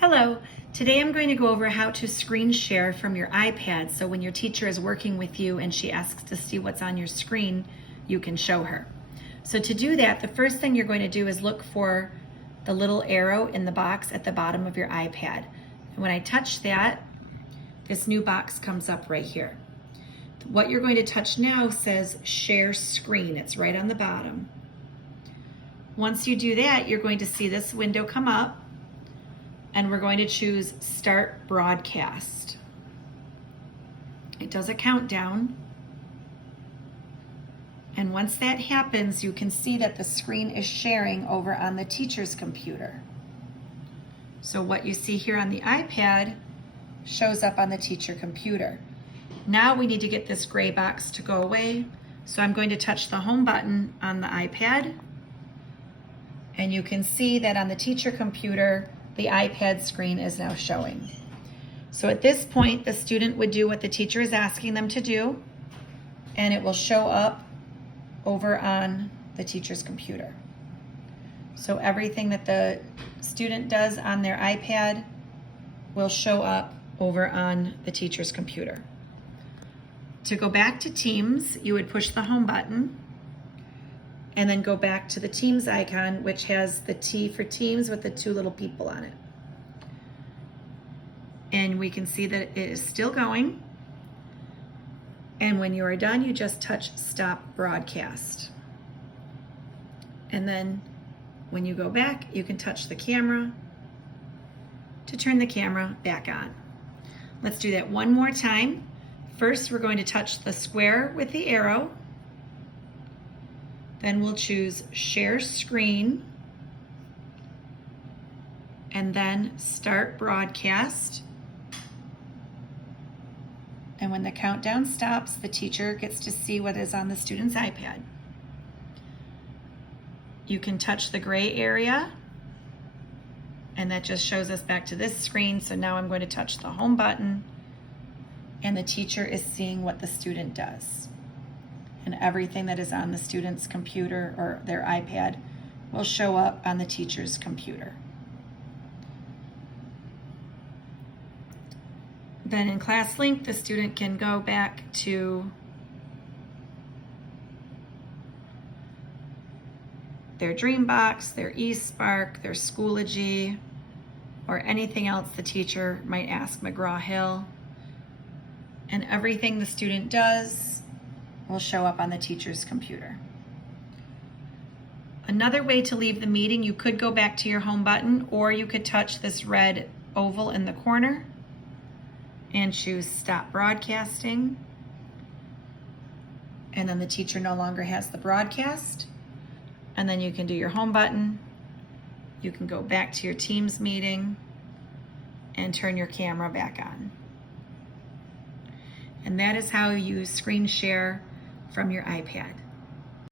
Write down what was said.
Hello, today I'm going to go over how to screen share from your iPad so when your teacher is working with you and she asks to see what's on your screen, you can show her. So to do that, the first thing you're going to do is look for the little arrow in the box at the bottom of your iPad. And when I touch that, this new box comes up right here. What you're going to touch now says Share Screen. It's right on the bottom. Once you do that, you're going to see this window come up, and we're going to choose Start Broadcast. It does a countdown. And once that happens, you can see that the screen is sharing over on the teacher's computer. So what you see here on the iPad shows up on the teacher computer. Now we need to get this gray box to go away. So I'm going to touch the home button on the iPad. And you can see that on the teacher computer, the iPad screen is now showing. So at this point, the student would do what the teacher is asking them to do, and it will show up over on the teacher's computer. So everything that the student does on their iPad will show up over on the teacher's computer. To go back to Teams, you would push the home button and then go back to the Teams icon, which has the T for Teams with the two little people on it. And we can see that it is still going. And when you are done, you just touch Stop Broadcast. And then when you go back, you can touch the camera to turn the camera back on. Let's do that one more time. First, we're going to touch the square with the arrow. Then we'll choose Share Screen, and then Start Broadcast. And when the countdown stops, the teacher gets to see what is on the student's iPad. You can touch the gray area, and that just shows us back to this screen. So now I'm going to touch the home button, and the teacher is seeing what the student does. And everything that is on the student's computer or their iPad will show up on the teacher's computer. Then in ClassLink, the student can go back to their Dreambox, their eSpark, their Schoology, or anything else the teacher might ask McGraw-Hill. And everything the student does will show up on the teacher's computer. Another way to leave the meeting, you could go back to your home button, or you could touch this red oval in the corner and choose Stop Broadcasting. And then the teacher no longer has the broadcast. And then you can do your home button. You can go back to your Teams meeting and turn your camera back on. And that is how you screen share from your iPad.